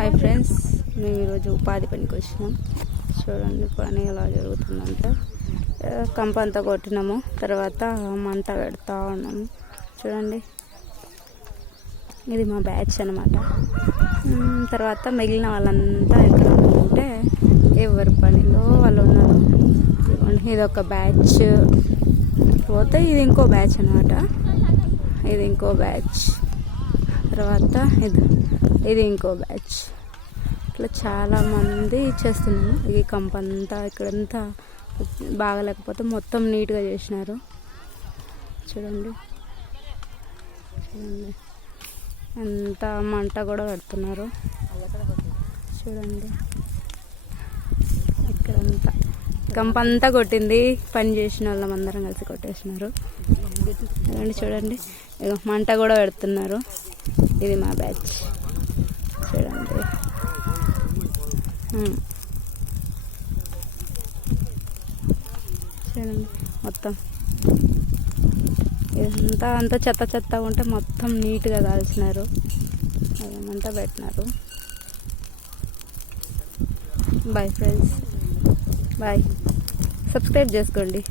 Hi friends, మేము ఈరోజు ఉపాధి పనికి వచ్చినాం. చూడండి పని ఎలా జరుగుతుందంటే కంప అంతా కొట్టినాము, తర్వాత మంట పెడతా ఉన్నాము. చూడండి, ఇది మా బ్యాచ్ అనమాట. తర్వాత మిగిలిన వాళ్ళంతా ఎక్కడ ఉంటే ఎవరి పనిలో వాళ్ళు ఉన్నారు. ఇది ఒక బ్యాచ్, పోతే ఇది ఇంకో బ్యాచ్ అనమాట. ఇది ఇంకో బ్యాచ్, తర్వాత ఇది ఇంకో బ్యాచ్. ఇట్లా చాలామంది చేస్తున్నాము. ఈ కంపంతా ఇక్కడంతా బాగలేకపోతే మొత్తం నీట్గా చేసినారు. చూడండి చూడండి ఎంత మంట కూడా పెడుతున్నారు. చూడండి ఇక్కడంతా కంపంతా కొట్టింది. పని చేసిన వాళ్ళం అందరం కలిసి కొట్టేసినారు. చూడండి మంట కూడా పెడుతున్నారు. ఇది మా బ్యాచ్. చూడండి చూడండి మొత్తం ఇదంతా అంతా చెత్త చెత్తగా ఉంటే మొత్తం నీట్గా కాల్చినారు. అదంతా పెట్టినారు. Bye friends, bye. సబ్స్క్రైబ్ చేసుకోండి.